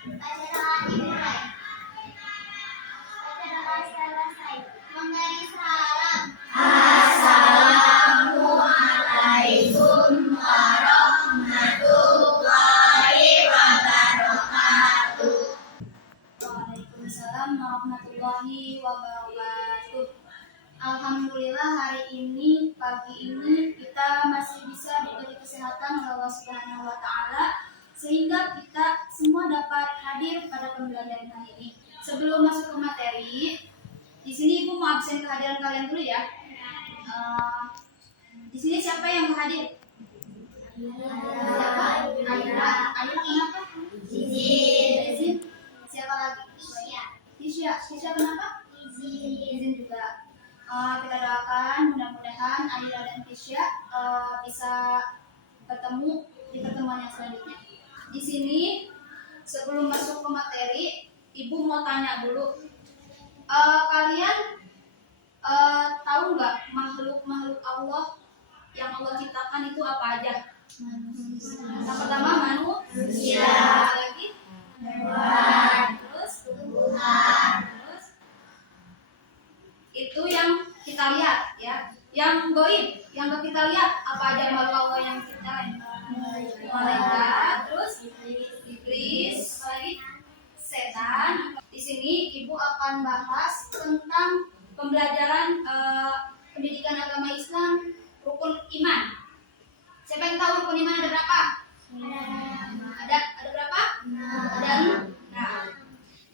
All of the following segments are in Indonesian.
Acara dimulai. Acara selesai. Menggaris salam. Assalamualaikum warahmatullahi wabarakatuh. Waalaikumsalam warahmatullahi wabarakatuh. Alhamdulillah hari ini, pagi ini kita masih bisa diberi kesehatan oleh Allah Subhanahu wa taala sehingga kita semua dapat hadir pada pembelajaran hari ini. Sebelum masuk ke materi, di sini Ibu mau absen kehadiran kalian dulu ya. Di sini siapa yang hadir? Siapa? Aira. Aira kenapa? Izin. Siapa lagi? Tisha kenapa? Izin juga. Kita doakan mudah-mudahan Aira dan Tisha bisa bertemu di pertemuan yang selanjutnya. Di sini sebelum masuk ke materi, Ibu mau tanya dulu. Kalian tahu nggak makhluk Allah yang Allah ciptakan itu apa aja? Yang pertama manusia, lagi hewan, terus tumbuhan, terus itu yang kita lihat ya. Yang goib, yang gak kita lihat apa aja makhluk Allah yang ciptain? Malaikat, terus iblis, lagi setan. Di sini Ibu akan bahas tentang pembelajaran pendidikan agama Islam, rukun iman. Siapa yang tahu rukun iman ada berapa? Ada berapa? Ada 6. Nah,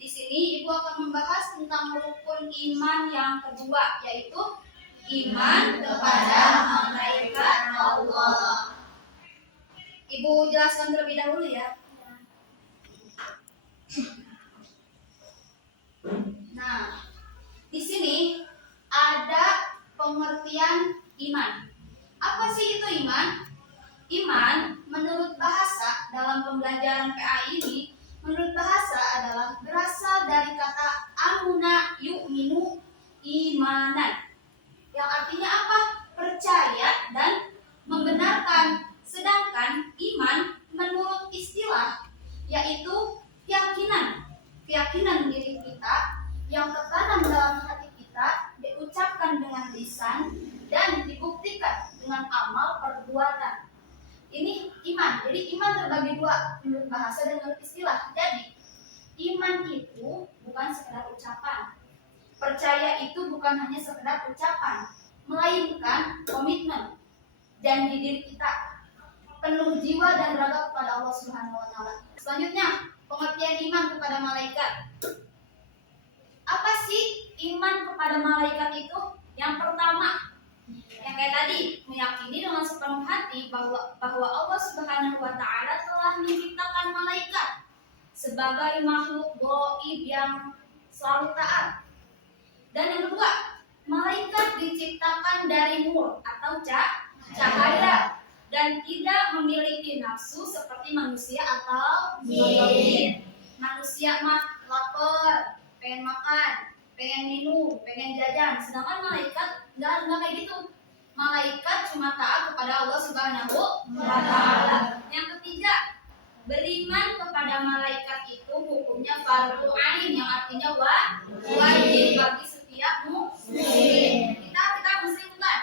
di sini Ibu akan membahas tentang rukun iman yang kedua, yaitu iman kepada malaikat Allah. Ibu jelaskan terlebih dahulu ya. Nah, di sini ada pengertian iman. Apa sih itu iman? Iman menurut bahasa dalam pembelajaran PA ini, menurut bahasa adalah berasal dari kata amuna yu'minu imanan, yang artinya apa? Percaya dan membenarkan. Sedangkan iman menurut istilah yaitu keyakinan diri kita yang tertanam dalam hati kita, diucapkan dengan lisan dan dibuktikan dengan amal perbuatan. Ini iman. Jadi iman terbagi dua, menurut bahasa dan menurut istilah. Jadi iman itu bukan sekedar ucapan. Percaya itu bukan hanya sekedar ucapan, melainkan komitmen janji diri kita, penuh jiwa dan raga kepada Allah Subhanahu wa taala. Selanjutnya, pengertian iman kepada malaikat. Apa sih iman kepada malaikat itu? Yang pertama, yang kayak tadi, meyakini dengan sepenuh hati bahwa Allah Subhanahu wa taala telah menciptakan malaikat sebagai makhluk gaib yang selalu taat. Dan yang kedua, malaikat diciptakan dari nur atau cahaya dan tidak memiliki nafsu seperti manusia atau jin. Manusia mah lapar, pengen makan, pengen minum, pengen jajan. Sedangkan malaikat nggak kayak gitu. Malaikat cuma taat kepada Allah Subhanahu wa taala. Yang ketiga, beriman kepada malaikat itu hukumnya fardu ain, yang artinya wajib bagi setiap muslim. Kita muslim bukan?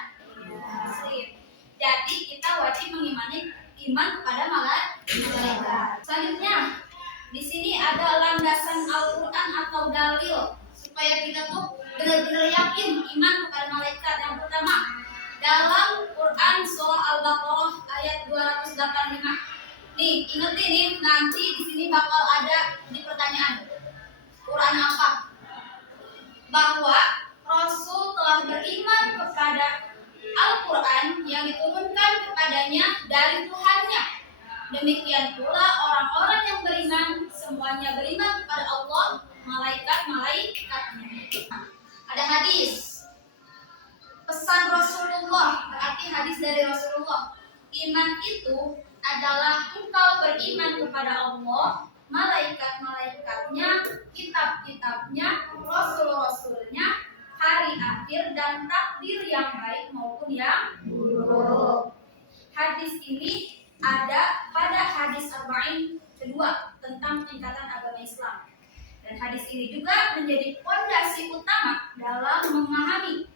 Muslim. Jadi kita wajib mengimani iman kepada malaikat. Selanjutnya, di sini ada landasan Al-Quran atau dalil supaya kita tuh benar-benar yakin iman kepada malaikat. Yang pertama, dalam Quran surah Al-Baqarah ayat 285. Nih, ingetin nih, nanti di sini bakal ada di pertanyaan. Quran apa? Bahwa Rasul telah beriman kepada Al-Quran yang diturunkan kepadanya dari Tuhannya. Demikian pula orang-orang yang beriman, semuanya beriman kepada Allah, malaikat-malaikatnya. Ada hadis, pesan Rasulullah, berarti hadis dari Rasulullah. Iman itu adalah engkau beriman kepada Allah, malaikat-malaikatnya, kitab-kitabnya, rasul-rasulnya, hari akhir, dan takdir yang baik maupun yang buruk. Hadis ini ada pada hadis Arba'in kedua tentang tingkatan agama Islam. Dan hadis ini juga menjadi fondasi utama dalam memahami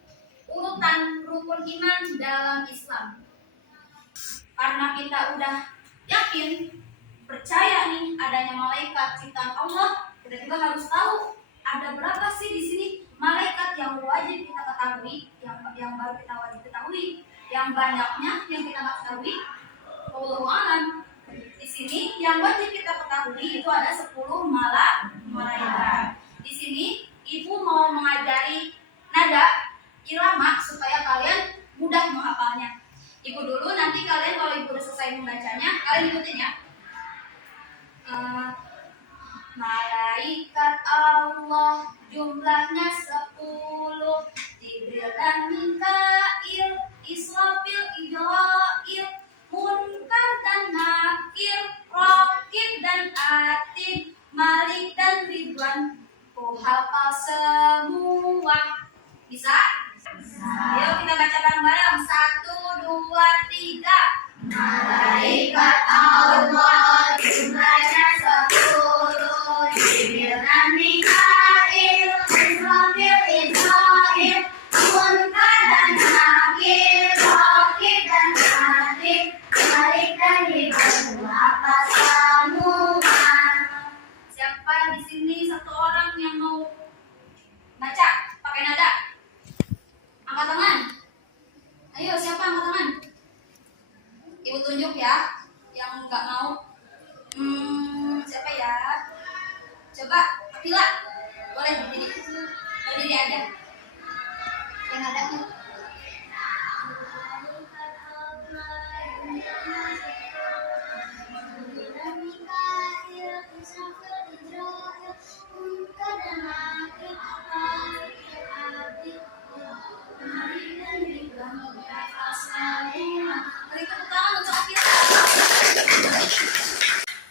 urutan rukun iman dalam Islam. Karena kita udah yakin, percaya nih adanya malaikat ciptaan Allah, kita juga harus tahu ada berapa sih di sini malaikat yang wajib kita ketahui, yang baru kita wajib ketahui, yang banyaknya yang kita ketahui. Wallahu a'lam. Di sini yang wajib kita ketahui itu ada 10 malaikat. Di sini ibu mau mengajari nada irama supaya kalian mudah menghafalnya. Ibu dulu, nanti kalian kalau ibu udah selesai membacanya, kalian ikutin ya. Malaikat Allah jumlahnya 10, Jibril dan Mikail, Israfil, Idrail, Munkar dan Nakir, Raqib dan Atid, Malik dan Ridwan. Ku hafal semua. Bisa? Ayo kita baca bareng-bareng. 1, 2, 3. Malaikat Allah jumlahnya 10, Jibril dan Mikail, Israfil, Idrail, Munkar dan Nakir, Raqib dan Atid, Malik dan Ridwan. Apa semua? Siapa di sini satu orang yang mau baca pakai nada? Angkat tangan. Ayo, siapa angkat tangan? Ibu tunjuk ya, yang nggak mau. Siapa ya? Coba, Akila. Boleh berdiri aja. Yang ada nih.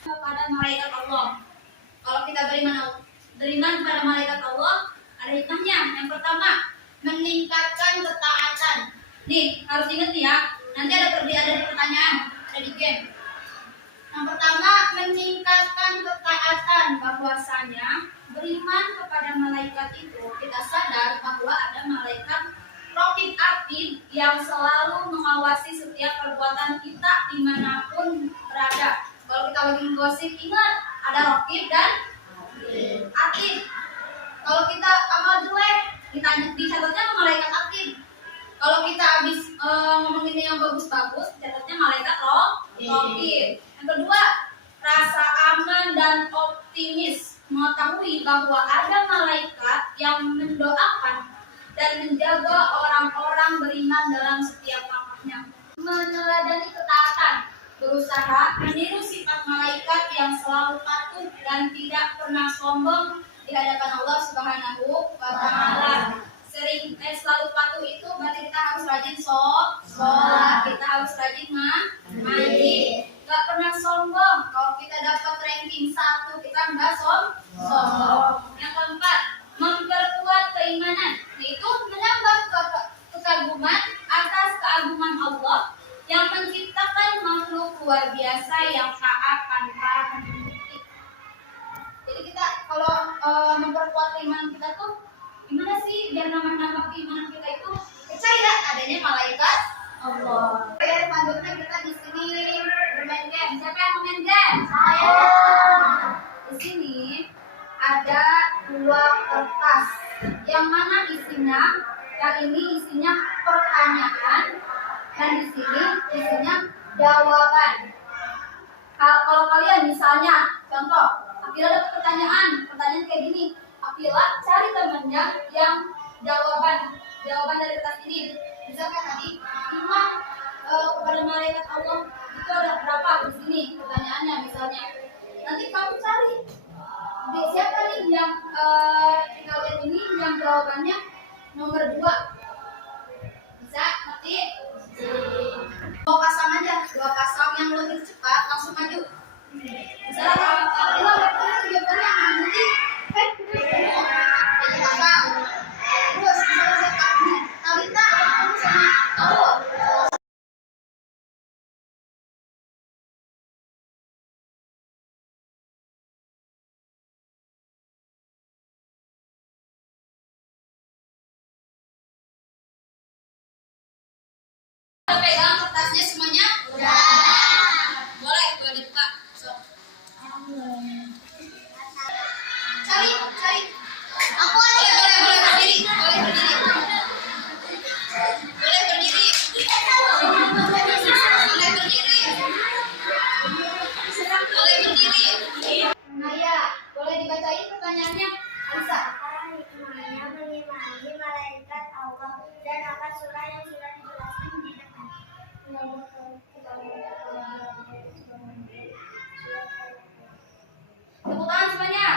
Kepada malaikat Allah. Kalau kita beriman pada malaikat Allah, ada hikmahnya. Yang pertama, meningkatkan ketaatan. Nih, harus ingat nih ya. Nanti ada pertanyaan, ada di game. Yang pertama, meningkatkan ketaatan. Bahwasanya beriman kepada malaikat itu, kita sadar bahwa ada malaikat Raqib Atid yang selalu mengawasi setiap perbuatan kita dimanapun berada. Kalau kita lagi menggosip, ingat ada Raqib dan Atid. Kalau kita amal jelek, dicatatnya malaikat Atid. Kalau kita habis ngomongin yang bagus-bagus, dicatatnya malaikat Raqib. Yang kedua, rasa aman dan optimis, mengetahui bahwa ada malaikat yang mendoakan dan menjaga orang-orang beriman dalam setiap langkahnya. Meneladani ketaatan, berusaha meniru sifat malaikat yang selalu patuh dan tidak pernah sombong di hadapan Allah Subhanahu wa Ta'ala. Selalu patuh itu berarti kita harus rajin sholat, kita harus rajin ngaji, gak pernah sombong. Kalau kita dapat ranking 1, kita nggak sombong. Yang keempat, memperkuat keimanan, yaitu menambah kekaguman atas keagungan Allah yang menciptakan makhluk luar biasa yang taat tanpa henti. Jadi kita kalau memperkuat keimanan kita tuh gimana sih biar nambah keimanan kita itu? Percaya adanya malaikat Allah. Biar panduknya kita di sini bermain game. Siapa yang main game? Saya. Di sini ada 2 kertas. Yang mana isinya? Yang ini isinya pertanyaan dan di sini isinya jawaban. Kalau kalian misalnya contoh, Akila dapat pertanyaan kayak gini. Akila cari temannya yang jawaban dari kertas ini. Misalkan tadi iman kepada malaikat Allah itu ada berapa di sini pertanyaannya misalnya. Nanti kamu cari siapa nih yang kalian ini yang jawabannya nomor 2. Bisa ngerti? Mau pasang aja, 2 pasang yang lebih cepat langsung maju. Misalnya kalau Akila jawabannya nanti kelasnya semuanya? Udah. Boleh dibuka. So. Cari. Aku boleh berdiri. Boleh berdiri. Naya, boleh dibacain pertanyaannya? Alisa. Apa hikmahnya mengimani malaikat Allah dan apa surah yang sudah dijelaskan di depan? Tepuk tangan semuanya.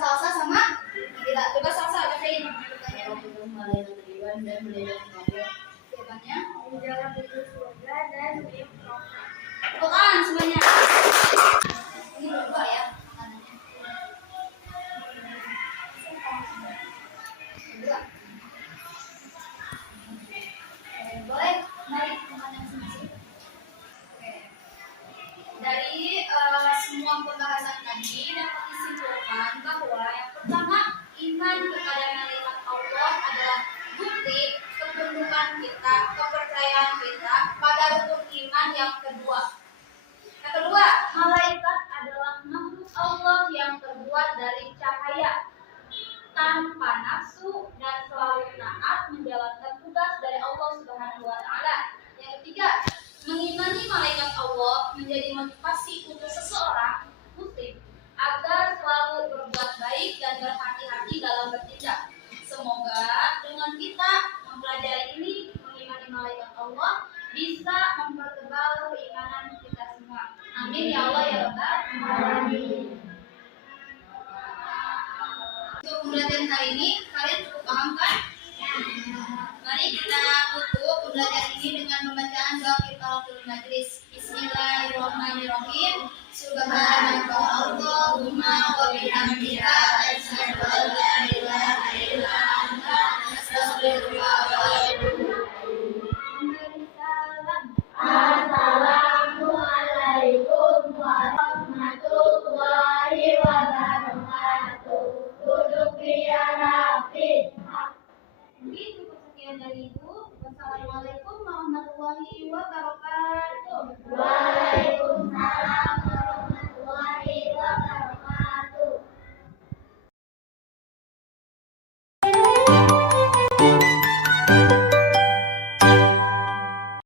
Salsa sama Nabila. Coba Salsa bacain pertanyaannya. Jawabannya? Menjawab itu surga dan mikrofon. Tepuk tangan semuanya. Ini berdua ya makanannya. Berdua. Boleh, mari makan yang masing-masing. Oke. Dari semua pembahasan tadi dapat disimpulkan bahwa yang pertama, iman kepada malaikat Allah adalah bukti ketundukan kita, kepercayaan kita pada rukun iman yang kedua. Yang kedua, malaikat adalah makhluk Allah yang terbuat dari cahaya, tanpa nafsu dan selalu taat menjalankan tugas dari Allah Subhanahu wa taala. Yang ketiga, mengimani malaikat Allah menjadi motivasi untuk seseorang muslim agar selalu berbuat baik dan berhati-hati dalam bertindak. Semoga dengan kita mempelajari ini, mengimani malaikat Allah, bisa mempertebal keimanan kita semua. Amin ya Allah ya Rabbal alamin. Untuk pembelajaran hari ini, kalian cukup paham kan? Mari kita tutup pembelajaran ini dengan pembacaan doa kifaratul majlis. Bismillahirrahmanirrahim. Subhanaka Allahumma wa bihamdika asyhadu an la ilaha illa anta astaghfiruka wa atubu ilaik. Assalamualaikum warahmatullahi wabarakatuh. Duduk dia rapi. Mungkin cukup sekian dari Ibu. Wassalamualaikum warahmatullahi wabarakatuh.